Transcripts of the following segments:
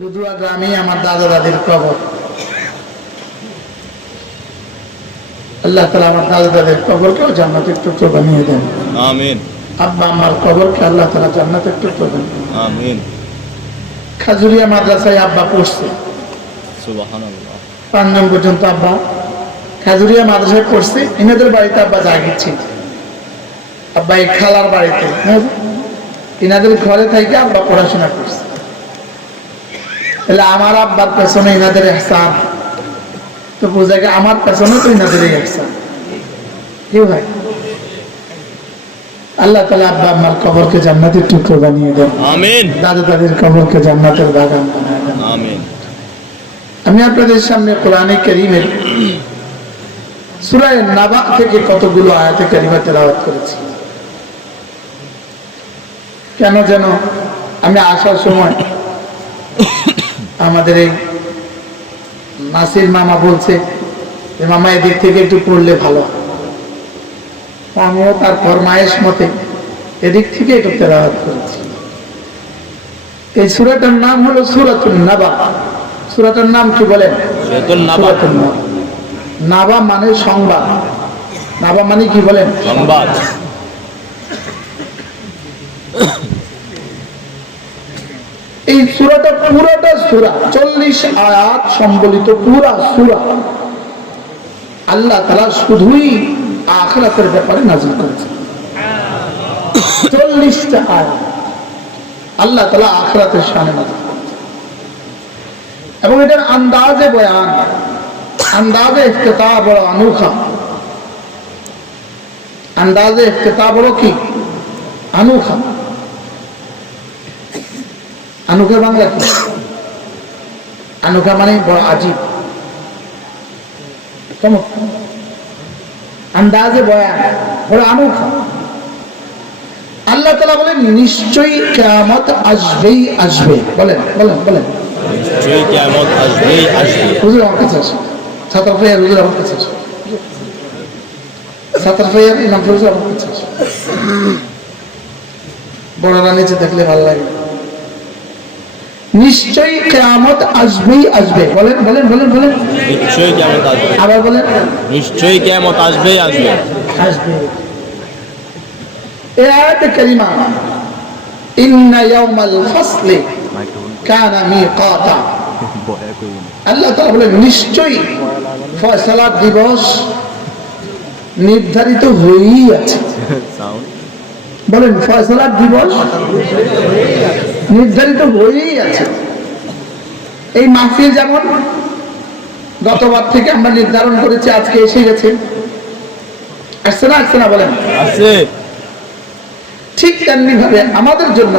লুদুয়া গ্রামে আমার দাদা দাদির কবর। আল্লাহ তাআলা আমার দাদা দাদির কবরকেও জান্নাতের টুকরো বানিয়ে দেন। আমিন। আব্বা আম্মার কবরকে আল্লাহ তাআলা জান্নাতের টুকরো বানিয়ে দেন। আমিন। খাজুরিয়া মাদ্রাসায় আব্বা পড়ছে, সুবহানাল্লাহ। 5 জন পর্যন্ত আব্বা খাজুরিয়া মাদ্রাসায় পড়ছে। ইনাদের বাড়িতে আব্বা জাগিয়েছে, আব্বা এই খালার বাড়িতে, ইনাদের ঘরে থেকে আব্বা পড়াশোনা করছে। তাহলে আমার আব্বার পেছনে ইনাদের ইহসান, তো বোঝা যায় আমার পেছনে তো ইনাদের ইহসান। কি ভাই, আল্লাহ তাআলা আব্বা আম্মার কবরকে জান্নাতের টুকরো বানিয়ে দেন। আমিন। দাদা দাদির কবরকে জান্নাতের বাগান বানিয়ে দেন। আমিন। আমি আপনাদের সামনে কোরআনে কারীমের সূরা নাবা থেকে কতগুলো আয়াতে কারিমা তেলাওয়াত করেছি। কেন যেন আমি আসার সময় আমাদের এই নাসির মামা বলছে যে মামা এদিক থেকে একটু পড়লে ভালো, আমিও তার ফরমায়েশ মতে এদিক থেকে একটু তেলাওয়াত করেছি। এই সূরাটার নাম হলো সূরাতুন নাবা। সূরাটার নাম কি বলেন? সূরাতুন নাবা। সূরাতুন নাবা। নাবা মানে সংবাদ, নাবা মানে কি বলেন? সংবাদ। এই সূরাটা পুরোটা সূরা 40 আয়াত সম্বলিত পুরা সূরা আল্লাহ তাআলা শুধুই আখিরাতের ব্যাপারে নাযিল করেছেন। 40টা আয়াত আল্লাহ তাআলা আখিরাতের শানে নাযিল করেছেন এবং এটার আন্দাজে বয়ান, আন্দাজে ইফতিতা বড় অনূখা। আন্দাজে ইফতিতা বড় কি অনূখা। अनोखा बांग्ला की अनोखा माने बड़ा अजीब, अंदाजे बयान बड़ा अनोखा। अल्लाह ताला बोले निश्चयই কিয়ামত আসবেই আসবে। বলেন বলেন বলেন, নিশ্চয়ই কিয়ামত আসবেই আসবে। হুজুর আমার কাছে আসে, ছাত্র ভাইয়া হুজুর আমার কাছে আসে, ছাত্র ভাইয়া ইমাম হুজুর আমার কাছে আসে। বড়রা নিচে দেখলে ভালো লাগে। নিশ্চয়ই কিয়ামত আসবেই আসবে। বলেন বলেন বলেন বলেন, নিশ্চয়ই কিয়ামত আসবে। আবার বলেন, নিশ্চয়ই কিয়ামত আসবেই আসবে। আসবে। এই আয়াতে কারিমা ইন্না ইয়াউমাল ফাসলি কানা মিকাতা। আল্লাহ তাআলা বলেন নিশ্চয়ই ফয়সালার দিবস নির্ধারিত হয়েই আছে। বলেন ফয়সালার দিবস নির্ধারিত হয়েই আছে। এই মাহফিল যেমন গতবার থেকে আমরা নির্ধারণ করেছি, আজকে এসে গেছে। আসছে না আসছে না বলেন? আছে। ঠিক তেমনি ভাবে আমাদের জন্য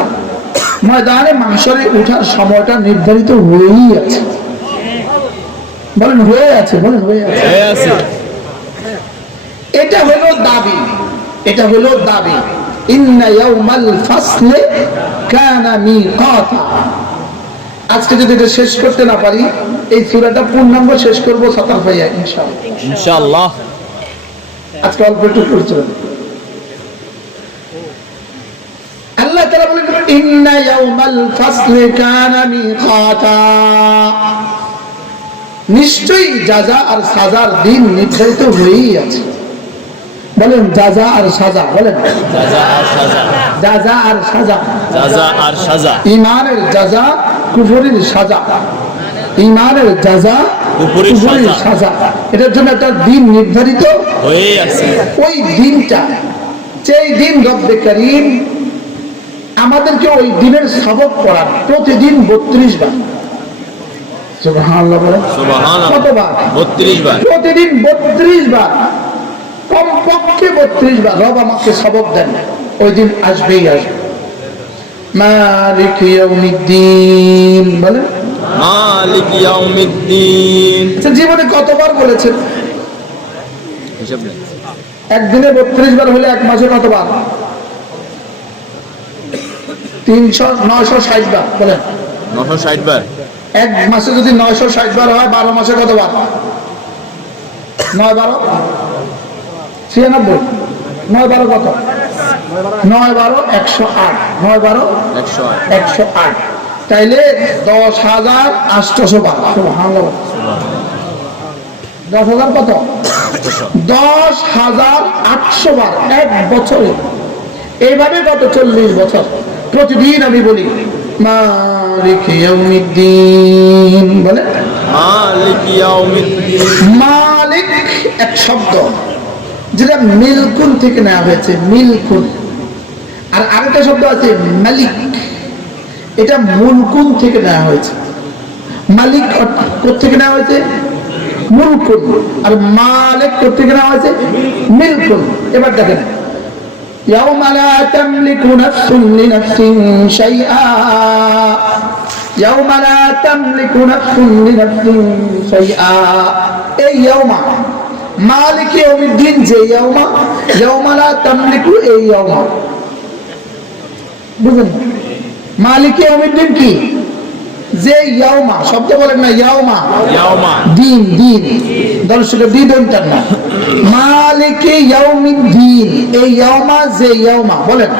ময়দানে মাহশরে ওঠার সময়টা নির্ধারিত হয়েই আছে। বলেন হয়ে আছে, বলেন হয়ে আছে, হয়ে আছে। এটা হলো দাবি, এটা হলো দাবি। ইন্না ইয়াউমাল ফাসলি কানা মিকাতা। আজকে যদি এটা শেষ করতে না পারি, এই সূরাটা পূর্ণাঙ্গ শেষ করব সাতার ভাইয়া ইনশাআল্লাহ। ইনশাআল্লাহ। আজকে অল্প একটু পড়তে হবে। আল্লাহ তাআলা বলেন ইন্না ইয়াউমাল ফাসলি কানা মিকাতা। নিশ্চয়ই যাজা আর সাজার দিন নির্ধারিত হয়েই আছে। বলেন যাজা আর সাজা, বলেন যাজা আর সাজা। যাজা আর সাজা, যাজা আর সাজা। ঈমানের যাজা, কুফরের সাজা। ঈমানের যাজা, কুফরের সাজা। এটার জন্য একটা দিন নির্ধারিত হয়েই আছে। ওই দিনটা, যেই দিন রব্বে কারীম আমাদেরকে ওই দিনের সবক পড়ান প্রতিদিন 32 বার। সুবহানাল্লাহ বলেন। সুবহানাল্লাহ। কতবার? 32 বার। প্রতিদিন 32 বার, কমপক্ষে 32 বার রব আমাকে সবক দেন। ওই দিন আসবেই আসবে। মালিক ইয়াউমিদ্দিন, বলেন মালিক ইয়াউমিদ্দিন। আচ্ছা, জীবনে কতবার বলেছেন? হিসাব নেই। একদিনে 32 বার হলে এক মাসে কতবার? 960 বার। বলেন 960 বার। এক মাসে যদি 960 বার হয়, 12 মাসে কতবার? 9 12 96। 9 12 কত? 9 12 108। 9 12 108। 108। তাইলে 10,800 বার। সুবহানাল্লাহ। 10,000 কত? 10,800 বার এক বছরে। এইভাবে কত? 40 বছর। প্রতিদিন আমি বলি মালিক ইয়াউমিদ্দিন। বলে মালিক ইয়াউমিদ্দিন। মালিক এক শব্দ যেটা মিলকুন থেকে নেওয়া হয়েছে, মিলকুন। আর আরেকটা শব্দ আছে মালিক, এটা মুলকুন থেকে নেওয়া হয়েছে। মালিক থেকে নেওয়া হয়েছে মুলকুন, আর মালিক থেকে নেওয়া হয়েছে মিলকুন। এবার দেখেন ইয়াউমা লা তামলিকু নাফসুন লিনাফসিন শাইআ, ইয়াউমা লা তামলিকু নাফসুন লিনাফসিন শাইআ। এই ইয়াউমা মালিক ইয়াউমিদ্দিন, যে ইয়াউমা, ইয়াউমা লা তামলিকু, এই ইয়াউমা বুঝলেন? মালিক ইয়াউমিদ্দিন কি? যে ইয়াউমা, শব্দ বলেন না, ইয়াউমা ইয়াউমা দিন, দিন দর্শক দ্বিদন্তার না। মালিক ইয়াউমিদ্দিন, এই ইয়াউমা, যে ইয়াউমা। বলেন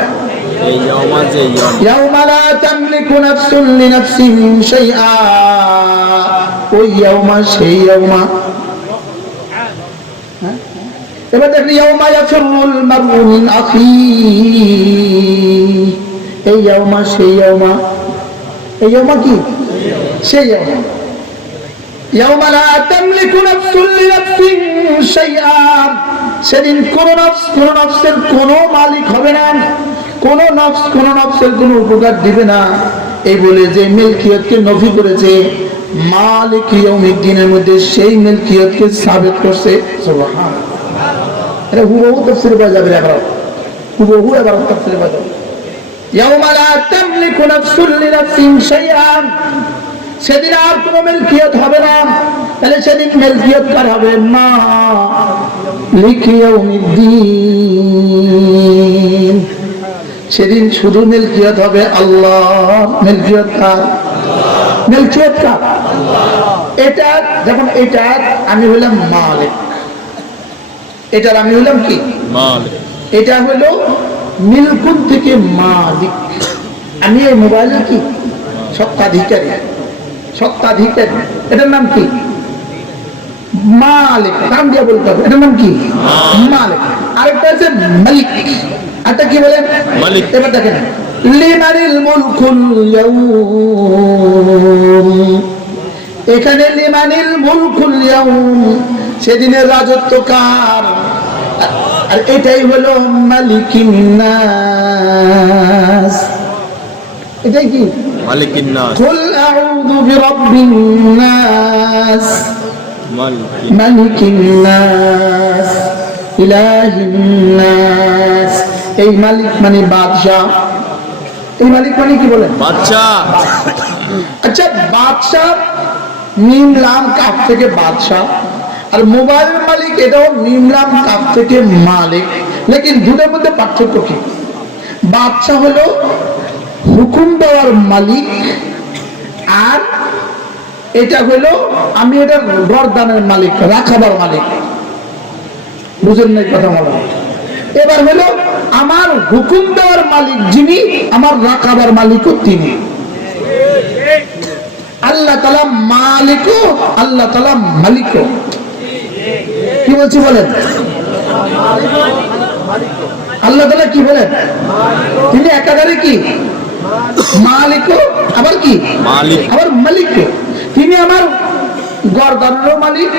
এই ইয়াউমা, যে ইয়াউমা। ইয়াউমা লা তামলিকু নাফসুন লিনাফসিন শাইআ, ওই ইয়াউমা, সেই ইয়াউমা। এবার দেখেন ইয়াউমা ইয়াফিরুল মারউ মিন আখিহি, এই ইয়াউমা, সেই ইয়াউমা। এই ইয়াউমা কি? সেই ইয়াউমা। ইয়াউমা লা তামলিকু নাফসুন লিনাফসিন শাইআ, সেদিন কোন নফসের কোনো মালিক হবে না, কোন নফসের কোনো উপকার দিবে না। এই বলে যে মিলকিয়তকে নফি করেছে, মালিক ইয়াউমিদ্দিনের মধ্যে সেই মিলকিয়তকে সাবিত করছে। সুবহানাল্লাহ। এটা হুবহু তাফসীরে পাওয়া যাবে, এবার হুবহু এবার তাফসীরে পাওয়া যাবে। ইয়াউমা লা তামলিকু নাফসুন লিনাফসিন শাইআ, সেদিন আর কোনো মিলকিয়ত হবে না। তাহলে সেদিন মিলকিয়ত কার হবে? মালিক ইয়াউমিদ্দিন। সেদিন শুধু মিলকিয়ত হবে আল্লাহ। মিলকিয়ত কার? মিলকিয়ত কার? এটা যখন এটার আমি হলাম মালিক, এটার আমি হলাম কি? মালিক। এটা হলো মিলকুন থেকে মালিক। আমি এই মোবাইলের কি? সত্তাধিকারী, সত্তাধিকারী। এটার নাম কি? মালিক। নাম দিয়ে বলতে হবে, এটার নাম কি? মালিক। আরেকটা আছে মালিক। আরেকটা কি বলেন? মালিক। এবার দেখেন লিমানিল মুলকুল ইয়াউম, এখানে লিমানিল মুলকুল ইয়াউম, সেদিনের রাজত্ব কার? আর এটাই হলো মালিকিন নাস। এটাই কি? মালিকিন নাস। কুল আউযু বিরাব্বিন নাস, মালিকিন মালিকিন নাস, ইলাহিন নাস। এই মালিক মানে বাদশাহ। এই মালিক মানে কি বলেন? বাদশা। আচ্ছা, বাদশাহ মিম লাম কাফ থেকে বাদশাহ, আর মোবাইলের মালিক এটাও মিম লাম কাফ থেকে মালিক। লেকিন দুটোর মধ্যে পার্থক্য কি? বাদশাহ হলো হুকুম দেওয়ার মালিক, আর এটা হলো আমি এটার গর্দানের মালিক, রাখাবার মালিক। বুঝেন নাই কথা বলা? এবার হলো আমার হুকুম দেওয়ার মালিক যিনি, আমার রাখাবার মালিকও তিনি। আল্লাহ তাআলা মালিকও, আল্লাহ তাআলা মালিকও। কি বলছি বলেন? আল্লাহ তাআলা কি বলেন? তিনি একাধারে কি? মালিকও, আবার কি? মালিক। আবার মালিকও। তিনি আমার গর্দানেরও মালিক,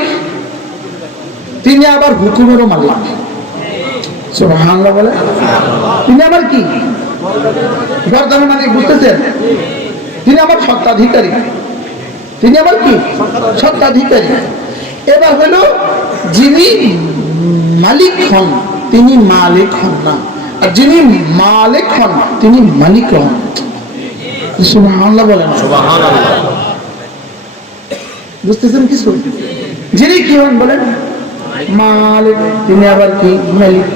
তিনি আবার হুকুমেরও মালিক। সুবহানাল্লাহ বলে। তিনি আমার কি? গর্দানের মালিক। বুঝতেছেন? তিনি আমার সত্তাধিকারী, তিনি আমার কি? সত্তাধিকারী। এবার হলো যিনি মালিক হন তিনি মালিক হন না, আর যিনি মালিক হন তিনি মালিক হন। সুবহানাল্লাহ বলেন। সুবহানাল্লাহ। বুঝতেছেন কিছু? যিনি কি হন বলেন? মালিক, তিনি আবার কি? মালিক।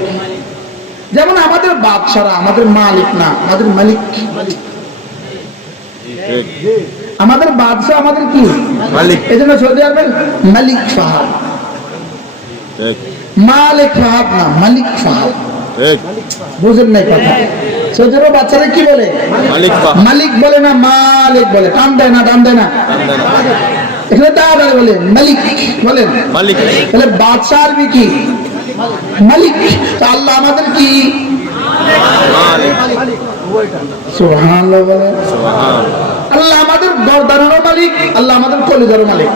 যেমন আমাদের বাদশারা আমাদের মালিক না, আমাদের মালিক। আমাদের বাদশাহ আমাদের কি? মালিক। এই জন্য সৌদি আরবের মালিক সাহাব, মালিক সাহাব না, মালিক সাহাব। ঠিক বুঝেন নাই কথা? ছোট বাচ্চারা কি বলে? মালিক বা মালিক বলে না মালিক বলে? টান দেয় না, টান দেয় না। এখানে তাড়াতাড়ি বলে মালিক বলেন। মালিক তাহলে বাদশাহ আরবি কি? মালিক। তো আল্লাহ আমাদের কি? মালিক সুবহানাল্লাহ বলেন। সুবহান আল্লাহ আমাদের গর্দানেরও মালিক, আল্লাহ আমাদের কলিজারও মালিক।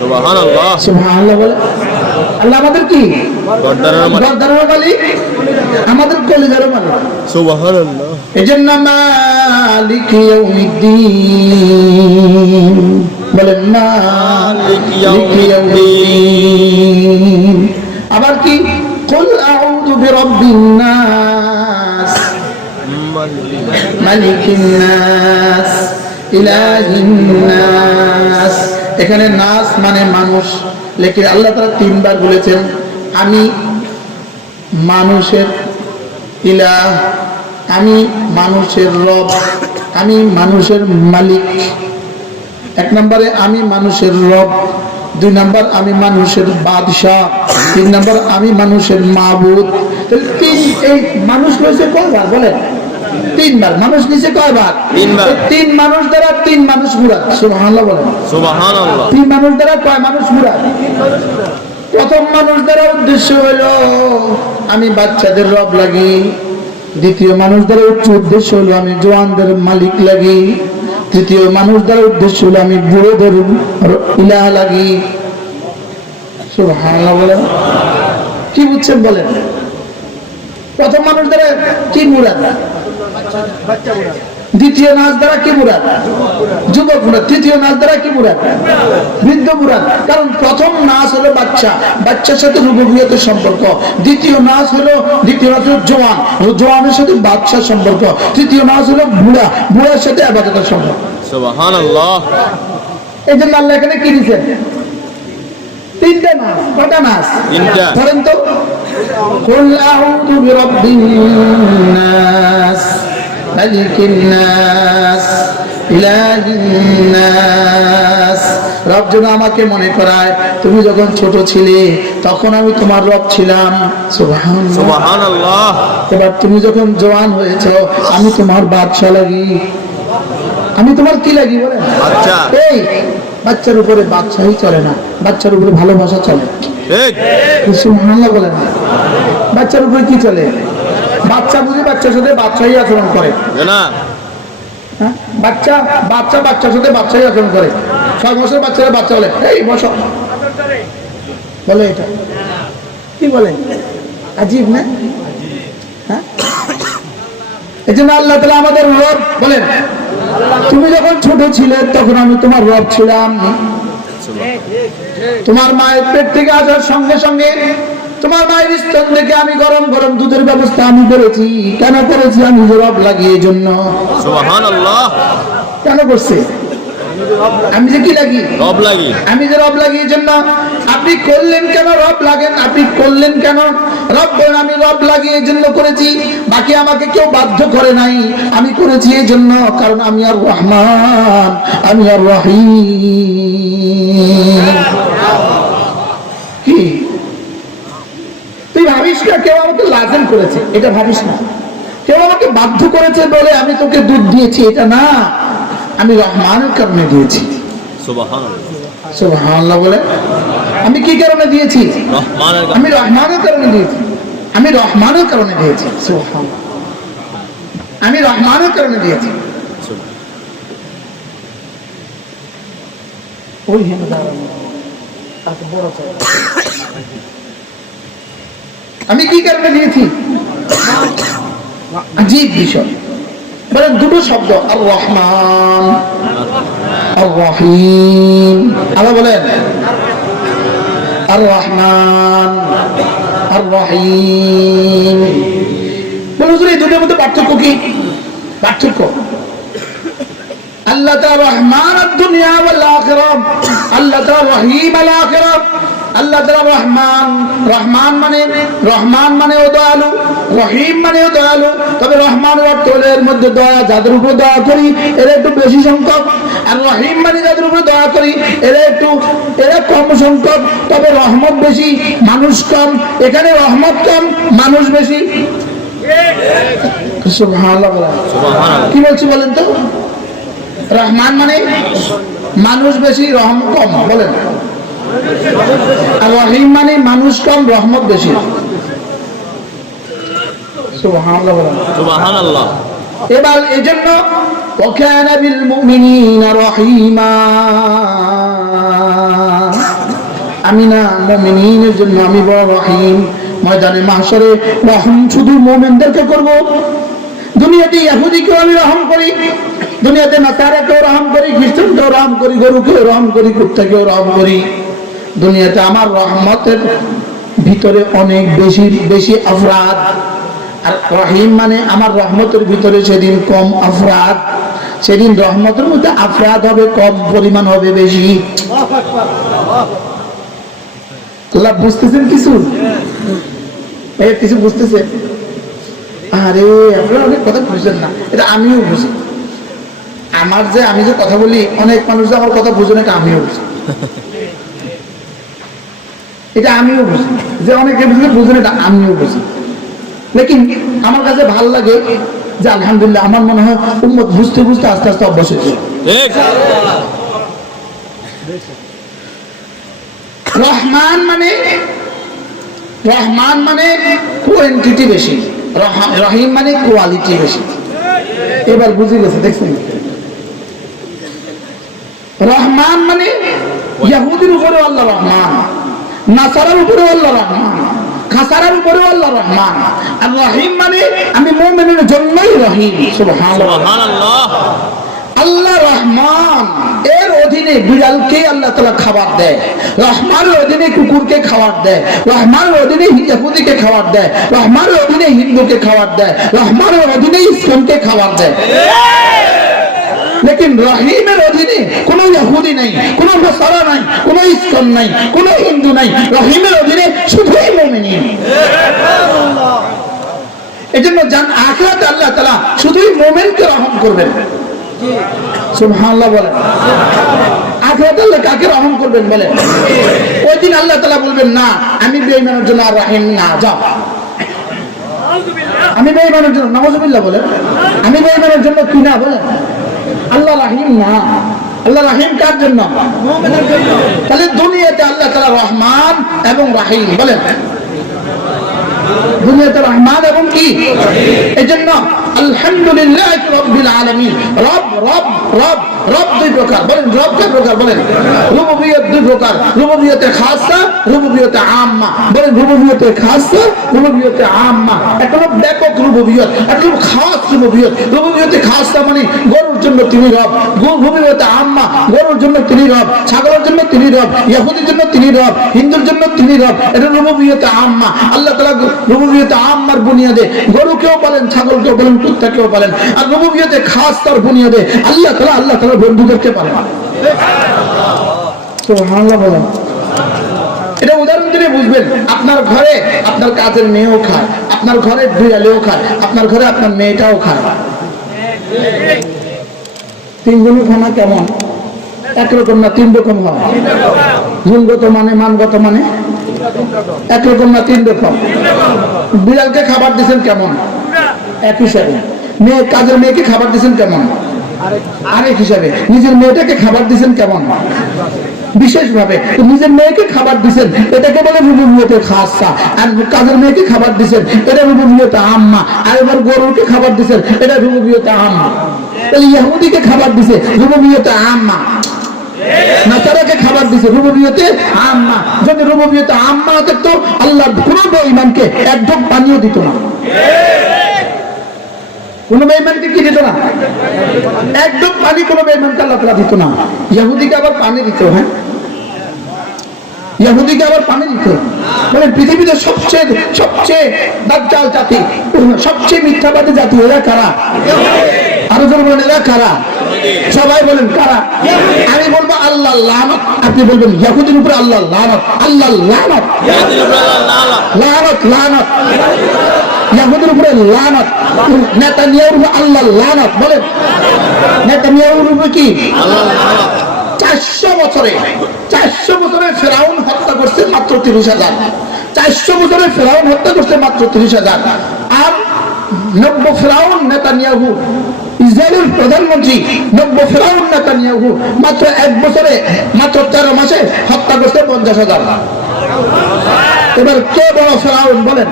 সুবহানাল্লাহ সুবহানাল্লাহ বলে। আল্লাহ আমাদের কি? গর্দানের মালিক গর্দানেরও মালিক, আমাদের কলিজারও মালিক। সুবহানাল্লাহ এজন্য মালিক ইয়াউমিদ্দিন বলেন, মালিক ইয়াউমিদ্দিন। আবার কি? কুল আউযু বিরাব্বিন নাস মালিকিন নাস ইলাহিন নাস। এখানে নাস মানে মানুষ, লেখে আল্লাহ তাআলা তিনবার বলেছেন আমি মানুষের ইলাহ, আমি মানুষের রব, আমি মানুষের মালিক। এক নম্বরে আমি মানুষের রব, দুই নম্বর আমি মানুষের বাদশাহ, তিন নম্বর আমি মানুষের মাবুদ। এই মানুষ রয়েছে কয়বার বলেন? তিনবার। মানুষ নিচে কয়বার? তিনবার। তিন মানুষ দ্বারা তিন মানুষ মুরাদ। সুবহানাল্লাহ বলেন। সুবহানাল্লাহ তিন মানুষ দ্বারা কয় মানুষ মুরাদ? প্রথম মানুষ দ্বারা উদ্দেশ্য হলো আমি বাচ্চাদের রব লাগি। দ্বিতীয় মানুষ দ্বারা উদ্দেশ্য হলো আমি জওয়ানদের মালিক লাগি। তৃতীয় মানুষ দ্বারা উদ্দেশ্য হলো আমি বুড়োদের ইলাহ লাগি। সুবহানাল্লাহ বলেন। কি বুঝছেন বলেন? প্রথম মানুষ দ্বারা কি মুরাদ? দ্বিতীয় নাচ দ্বারা কি মুরাদ? যুবক মুরাদ। তৃতীয় নাচ দ্বারা কি মুরাদ? বৃদ্ধ মুরাদ। কারণ প্রথম নাচ হলো বাচ্চা, বাচ্চার সাথে রুবুবিয়তের সম্পর্ক। দ্বিতীয় নাচ হলো জওয়ান, জওয়ানের সাথে বাদশার সম্পর্ক। তৃতীয় নাচ হলো বুড়া, বুড়ার সাথে ইবাদতের সম্পর্ক। সুবহানাল্লাহ এই জন্য আল্লাহ এখানে কি দিয়েছেন? তিনটা নাচ। কটা নাচ? তিনটা। ধরেন তো, কুল আউযু বিরাব্বিন নাস মালিকিন নাস ইলাহিন নাস। রব যেন আমাকে মনে করায় তুমি যখন ছোট ছিলে তখন আমি তোমার রব ছিলাম। সুবহানাল্লাহ। সুবহানাল্লাহ এবার তুমি যখন জওয়ান হয়েছো আমি তোমার বাদশা লাগি। আমি তোমার কি লাগি বলেন? আচ্ছা এই বাচ্চার উপরে বাদশাহী চলে না, বাচ্চার উপরে ভালোবাসা চলে। ঠিক সুবহানাল্লাহ বলেন। বাচ্চার উপরে কি চলে? বাচ্চা বুঝি বাচ্চার সাথে বাদশাহী আচরণ করে না হ্যাঁ? বাচ্চা বাচ্চা বাচ্চার সাথে বাচ্চাই আচরণ করে। 6 বছরের বাচ্চারা বাচ্চা বলে এই বসো বলে, এটা কি বলে? আজীব না? হ্যাঁ, এই জন্য আল্লাহ তাআলা আমাদের রব বলেন তুমি যখন ছোট ছিলে তখন আমি তোমার রব ছিলাম। তোমার মায়ের পেট থেকে আসার সঙ্গে সঙ্গে তোমার মায়ের স্তন থেকে আমি গরম গরম দুধের ব্যবস্থা আমি করেছি। কেন করেছি? আমি যে রব লাগি এই জন্য। সুবহানাল্লাহ কেন করছে? আমি যে কি লাগি? রব লাগি। আমি যে রব লাগি এই জন্য। আপনি করলেন কেন রব লাগেন? আপনি করলেন কেন? রব বলেন আমি রব লাগি এই জন্য করেছি, বাকি আমাকে কেউ বাধ্য করে নাই, আমি করেছি এই জন্য। কারণ আমি আর রহমান, আমি আর রহিম। কি তুই ভাবিস না কেউ আমাকে লাজেম করেছে, এটা ভাবিস না। কেউ আমাকে বাধ্য করেছে বলে আমি তোকে দুধ দিয়েছি, এটা না। আমি রহমানের কারণে দিয়েছি। সুবহানাল্লাহ সুবহানাল্লাহ বলে। আমি কি কারণে দিয়েছি? রহমানের আমি রহমানের কারণে দিয়েছি। আমি রহমানের কারণে দিয়েছি। সুবহানাল্লাহ। আমি রহমানের কারণে দিয়েছি। ওই হেন দাঁড়ানো তাকে বড় চাই। আমি কি কারণে দিয়েছি? আজীব বিষয় বলেন। দুটো শব্দ, আর রহমান আর রহিম। আল্লাহ বলেন আর রহমান আর রহিম। বলুন এই দুটোর মধ্যে পার্থক্য কি? পার্থক্য আল্লাহ তাআলা রহমান দুনিয়া ওয়াল আখিরাহ, আল্লাহ তাআলা রহিম আল আখিরাহ। আল্লাহ তাআলা রহমান, রহমান মানে ও দয়ালু, রহিম মানে ও দয়ালু। তবে রহমানের অর্থ হলো এর মধ্যে দয়া, যাদের উপর দয়া করি এরা একটু বেশি সংখ্যক। আর রহিম মানে যাদের উপর দয়া করি এরা কম সংখ্যক, তবে রহমত বেশি মানুষ কম। এখানে রহমত কম মানুষ বেশি। সুবহানাল্লাহ বলেন। সুবহানাল্লাহ। কি বলছি বলেন তো? রহমান মানে মানুষ বেশি রহম কম, বলেন। আর রহিম মানে মানুষ কম রহমত বেশি। সুবহানাল্লাহ বলেন। সুবহানাল্লাহ। এবার এই জন্য ওয়াকানা বিল মুমিনিনা রহিমা, আমি না মুমিনের জন্য আমি বড় রহিম। ময়দানে মাহশরে রহম শুধু মুমিনদেরকে করব। দুনিয়াতে ইহুদিকেও আমি রহম করি, দুনিয়াতে নাসারাকেও রহম করি, খ্রিস্টানকেও রহম করি, গরুকেও রহম করি, কুত্তাকেও রহম করি। দুনিয়াতে আমার রহমতের ভিতরে অনেক বেশি বেশি আফরাদ, আর রহিম মানে আমার রহমতের ভিতরে সেদিন কম আফরাদ। সেদিন রহমতের মধ্যে আফরাদ হবে কম, পরিমাণ হবে বেশি। আল্লাহ বুঝতেছেন কিছু? কিছু বুঝতেছেন? আরে আপনারা অনেক কথা বুঝছেন না, এটা আমিও বুঝি। আমি যে কথা বলি, অনেক মানুষ যে আমার কথা বুঝে না, এটা আমিও বুঝি। এটা আমিও বুঝি যে অনেকে বুঝে না, এটা আমিও বুঝি। লেকিন আমার কাছে ভালো লাগে যে আলহামদুলিল্লাহ, আমার মনে হয় উম্মত বুঝতে বুঝতে আস্তে আস্তে অভ্যাস হয়েছে। রহমান মানে কোয়ান্টিটি বেশি, রহিম মানে কোয়ালিটি বেশি। এবার বুঝে গেছে, দেখছেন? রহমান মানে ইহুদির উপরে আল্লাহ রহমান, নাসারার উপরে আল্লাহ রহমান, খাসারার উপরে আল্লাহ রহমান। আর রহিম মানে আমি মুমিনের জন্যই রহিম। সুবহানাল্লাহ। আল্লাহ রহমান, এর অধীনে বিড়ালকে আল্লাহ তাআলা খাবার দেয়, রহমানের অধীনে কুকুরকে খাবার দেয়, রহমানের অধীনে ইহুদিকে খাবার দেয়, রহমানের অধীনে হিন্দুকে খাবার দেয়, রহমানের অধীনে ইসলামকে খাবার দেয়। লেকিন রহিমের অধীনে কোনো ইহুদি নাই, কোনো নাসারা নাই, কোনো ইসলাম নাই, কোনো হিন্দু নাই। রহিমের অধীনে শুধুই মুমিন। এজন্য আখিরাতে আল্লাহ তাআলা শুধুই মুমিনকে রহম করবেন। সুবহানাল্লাহ বলেন। আখিরাতে আল্লাহ কাকে রহম করবেন বলেন? ওই দিন আল্লাহ তাআলা বলবেন, না আমি বেঈমানের জন্য আর রহিম না, যাও। আমি বেঈমানের জন্য, নাউযুবিল্লাহ বলেন, আমি বেঈমানের জন্য কি না বলেন? আল্লাহ রহিম না। আল্লাহ রহিম কার জন্য? মুমিনের জন্য। তাহলে দুনিয়াতে আল্লাহ তাআলা রহমান এবং রহিম, বলেন। দুনিয়াতে রহমান এবং কি? এজন্য আলহামদুলিল্লাহ রাব্বিল আলামিন। রব রব রব রব দুই প্রকার, বলেন। রব কয় প্রকার? বলেন। রুবুবিয়ত দুই প্রকার, রুবুবিয়তে খাসা, রুবুবিয়তে আম্মা। বলেন রুবুবিয়তে খাসা, রুবুবিয়তে আম্মা। একটা হলো ব্যাপক রুবুবিয়ত, একটা হলো খাস রুবুবিয়ত। রুবুবিয়তে খাসা মানে গরুর জন্য তিনি রব, রুবুবিয়তে আম্মা গরুর জন্য তিনি রব, ছাগলের জন্য তিনি রব, ইহুদির জন্য তিনি রব, হিন্দুর জন্য তিনি রব। এটা রুবুবিয়তে আম্মা। আল্লাহ তাআলা রুবুবিয়তে আম্মার বুনিয়াদে গরুকেও বলেন, ছাগলকেও বলেন, কুত্তাকেও বলেন। আর রুবুবিয়তে খাসতার বুনিয়াদে আল্লাহ তাআলা বন্ধুদেরকে পারেন। সুবহানাল্লাহ বলেন। এটা উদাহরণ দিলে বুঝবেন। আপনার ঘরে আপনার কাজের মেয়েও খায়, আপনার ঘরে বিড়ালেও খায়, আপনার ঘরে আপনার মেয়েটাও খায়। তিনজনের খানা কেমন? একরকম না, তিন রকম হয়। গুণগত মানে, মানগত মানে একরকম না, তিন রকম। বিড়ালকে খাবার দিচ্ছেন কেমন? এক হিসাবে। কাজের মেয়েকে খাবার দিচ্ছেন কেমন? আরেক হিসাবে। নিজের মেয়েটাকে খাবার দিচ্ছেন কেমন? বিশেষ ভাবে। নিজের মেয়েকে খাবার দিচ্ছেন, এটাকে বলে রুবুবিয়তে খাসা। আর কাজের মেয়েকে খাবার দিচ্ছেন, এটা রুবুবিয়তে আম্মা। আর এবার গরুকে খাবার দিচ্ছেন, এটা রুবুবিয়তে আম্মা। তাহলে ইহুদিকে খাবার দিছে রুবুবিয়তে আম্মা, নাসারাকে খাবার দিছে রুবুবিয়তে আম্মা। যদি রুবুবিয়তে আম্মা থাকতো, আল্লাহ কোনো বেঈমানকে এক ঢোক পানিও দিত না। কোন বেঈমানকে কি দিত না? এক ঢোক পানি কোন বেঈমানকে আল্লাহ তাআলা দিত না। ইহুদিকে আবার পানি দিত। হ্যাঁ, ইহুদিকে আবার পানি দিত। মানে পৃথিবীতে সবচেয়ে দাজ্জাল জাতি, সবচেয়ে মিথ্যাবাদী জাতি এরা কারা? আরো জন বলেন, এরা কারা? সবাই বলেন কারা? আমি বলবো আল্লাহ লানত, আপনি বলবেন ইহুদির উপরে আল্লাহ লানত। আল্লাহ লানত, লানত লানত, ইহুদির উপরে লানত। নেতানিয়াহুর উপরে আল্লাহ লানত। বলেন নেতানিয়াহুর উপরে কি? 400 বছরে ফেরাউন হত্যা করছে মাত্র 30,000। 400 বছরে ফেরাউন হত্যা করছে মাত্র 30,000। আর নব্য ফেরাউন নেতানিয়াহু, ইসরায়েলের প্রধানমন্ত্রী নব্য ফেরাউন নেতানিয়াহু মাত্র 1 বছরে, মাত্র 13 মাসে হত্যা করছে 50,000। এবার কে বড় ফেরাউন বলেন?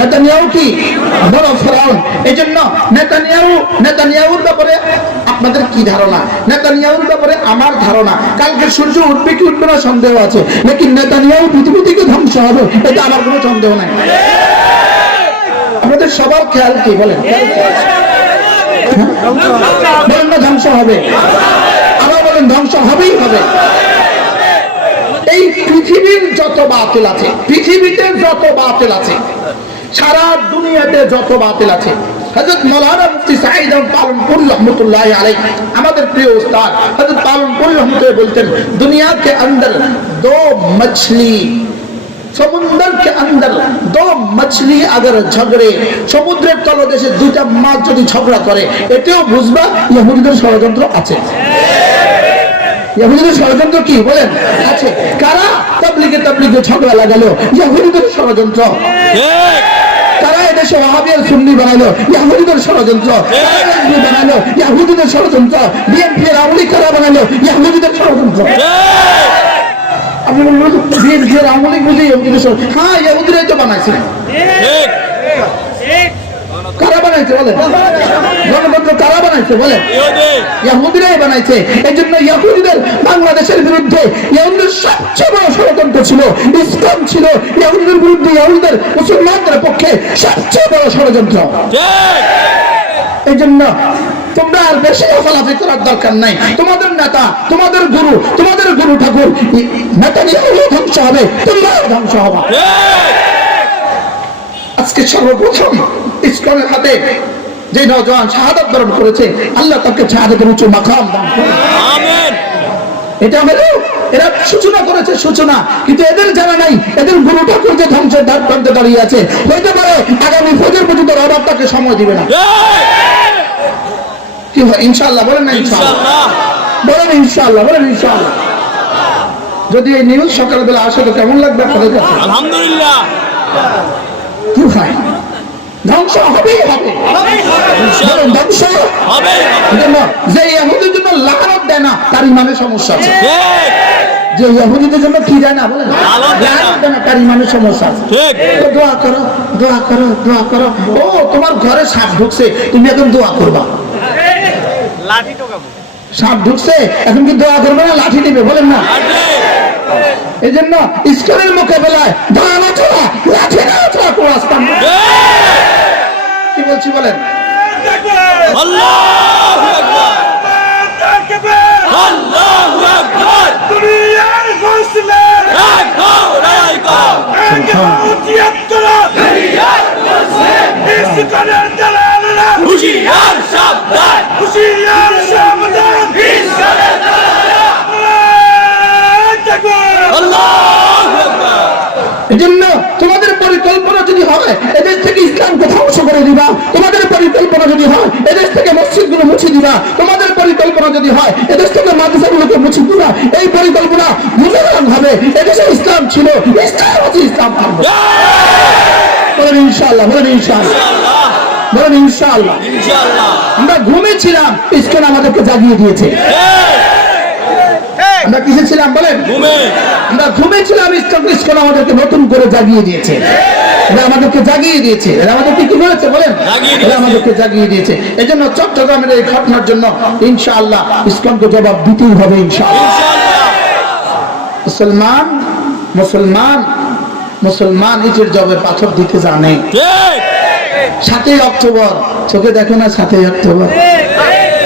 নেতানিয়াহু কি বড় ফেরাউন? এই জন্য নেতানিয়াহুর ব্যাপারে আপনাদের কি ধারণা? নেতানিয়াহুর ব্যাপারে আমার ধারণা, কালকে সূর্য উঠবে কি উঠবে না সন্দেহ আছে, লেকিন নেতানিয়াহু পৃথিবী থেকে ধ্বংস হবে, এটা আমার কোনো সন্দেহ নাই। আপনাদের সবার খেয়াল কি বলেন? বলেন না ধ্বংস হবে? আবার বলেন ধ্বংস হবেই হবে। এই পৃথিবীর যত বাতিল আছে, পৃথিবীতে যত বাতিল আছে, সারা দুনিয়াতে যত বাতিল আছে, হযরত মাওলানা মুফতি সাঈদ পালনপুর রহমতুল্লাহি আলাইহি আমাদের প্রিয় উস্তাদ হযরত পালনপুর রহমতুল্লাহি বলতেন, दुनिया के अंदर दो मछली, সমুদ্রের के अंदर दो मछली अगर झगड़े, সমুদ্রের তলদেশে দুইটা মাছ যদি ঝগড়া করে, এটাও বুঝবা ইহুদিদের ষড়যন্ত্র আছে। ইহুদিদের ষড়যন্ত্র কি বলেন আছে? কারা তাবলীগে ঝগড়া লাগালো? ইহুদিদের ষড়যন্ত্র। কারা এদেশে ওয়াহাবি আর সুন্নি বানালো? ইহুদিদের ষড়যন্ত্র। বানালো ইহুদিদের ষড়যন্ত্র। বিএনপি এর আওয়ামী লীগ কারা বানালো? ইহুদিদের ষড়যন্ত্র। আপনি বলবেন বিএনপি এর আওয়ামী লীগ বুঝি ইহুদিদের ষড়যন্ত্র? হ্যাঁ, ইহুদিরাই তো বানাইছে। কারা বানাইছে বলেন? গণতন্ত্র কারা বানাইছে বলেন? ইহুদিরাই বানাইছে। এই জন্য ইহুদিদের বাংলাদেশের বিরুদ্ধে ইহুদিদের সবচেয়ে বড় ষড়যন্ত্র ছিল ইসলাম, ছিল ইহুদিদের বিরুদ্ধে, ইহুদিদের মুসলমানদের পক্ষে সবচেয়ে বড় ষড়যন্ত্র। এই জন্য তোমরা আর বেশি আফালাফি করার দরকার নাই। তোমাদের নেতা, তোমাদের গুরু ঠাকুর নেতানিয়াহু ধ্বংস হবে, তোমরাও ধ্বংস হবা। আজকে সর্বপ্রথম ইসলামের হাতে যে নওজোয়ান শাহাদাত বরণ করেছে, আল্লাহ তাকে শাহাদাতের উচ্চ মাকাম দান করুন। আমিন। এটা হলো এরা সূচনা করেছে, সূচনা, কিন্তু এদের জানা নাই এদের গুরু ঠাকুর যে ধ্বংসের দ্বার প্রান্তে দাঁড়িয়ে আছে, হইতে পারে আগামী ফজর পর্যন্ত রব তাকে সময় দিবে না। কি হয়? ইনশাআল্লাহ বলেন না? ইনশাআল্লাহ বলেন, ইনশাআল্লাহ বলেন, ইনশাআল্লাহ। যদি এই নিউজ সকালবেলা আসে তো কেমন লাগবে আপনাদের কাছে? আলহামদুলিল্লাহ। কি হয়? ধ্বংস হবেই হবে, ধ্বংস হবেই হবে। যে ইহুদির জন্য লানত দেয় না, তার ইমানের সমস্যা আছে। যে ইহুদিদের জন্য কি দেয় না বলেন, লানত দেয় না, তার ইমানের সমস্যা আছে। দোয়া করো, দোয়া করো, দোয়া করো। ও তোমার ঘরে সাপ ঢুকছে, তুমি এখন দোয়া করবা। লাঠি টোকাবো, সাপ ঢুকছে, এখন কি দোয়া করবে না লাঠি দিবে? বলেন না। এই জন্য ইসলামের মোকাবেলায় দাঁড়ানো চলা, লাঠি না চলা কোনো আসতাম না। কি বলছি বলেন? আল্লাহু আকবার, আল্লাহু আকবার। দুনিয়ার ফয়সালা এক হও রায় কও, এক উজিয়াতরা দুনিয়ার ফয়সালা ইসকানের জালালনা হুশিয়ার সাবধান, হুশিয়ার সাবধান ইসকানের জালালনা। আল্লাহু আকবার। এজন্য তোমাদের পরিকল্পনা যদি হয় এদেশ থেকে ইসলামকে ধ্বংস করে দিবা, তোমাদের পরিকল্পনা যদি হয় এদেশ থেকে মসজিদগুলো মুছে দিবা, তোমাদের পরিকল্পনা যদি হয় এদেশ থেকে মাদ্রাসাগুলোকে মুছে দিবা, এই পরিকল্পনা মুসলমান হবে। এদেশে ইসলাম ছিল, ইসলাম আছে, ইসলাম থাকবে। বলেন ইনশাআল্লাহ, বলেন ইনশাআল্লাহ, বলেন ইনশাআল্লাহ। আমরা ঘুমিয়েছিলাম, ইসলাম আমাদেরকে জাগিয়ে দিয়েছে। আমরা কিসে ছিলাম বলেন? আমরা ঘুমিয়েছিলাম, ইসলাম আমাদেরকে নতুন করে জাগিয়ে দিয়েছে। এরা আমাদেরকে জাগিয়ে দিয়েছে, এরা আমাদেরকে কি বলেছে বলেন? এরা আমাদেরকে জাগিয়ে দিয়েছে। এই জন্য চট্টগ্রামের এই ঘটনার জন্য ইনশাআল্লাহ ইসলামকে জবাব দিতেই হবে ইনশাআল্লাহ। মুসলমান মুসলমান মুসলমান ইটের জবে পাথর দিতে জানে। 7ই অক্টোবর চোখে দেখো না, 7ই অক্টোবর,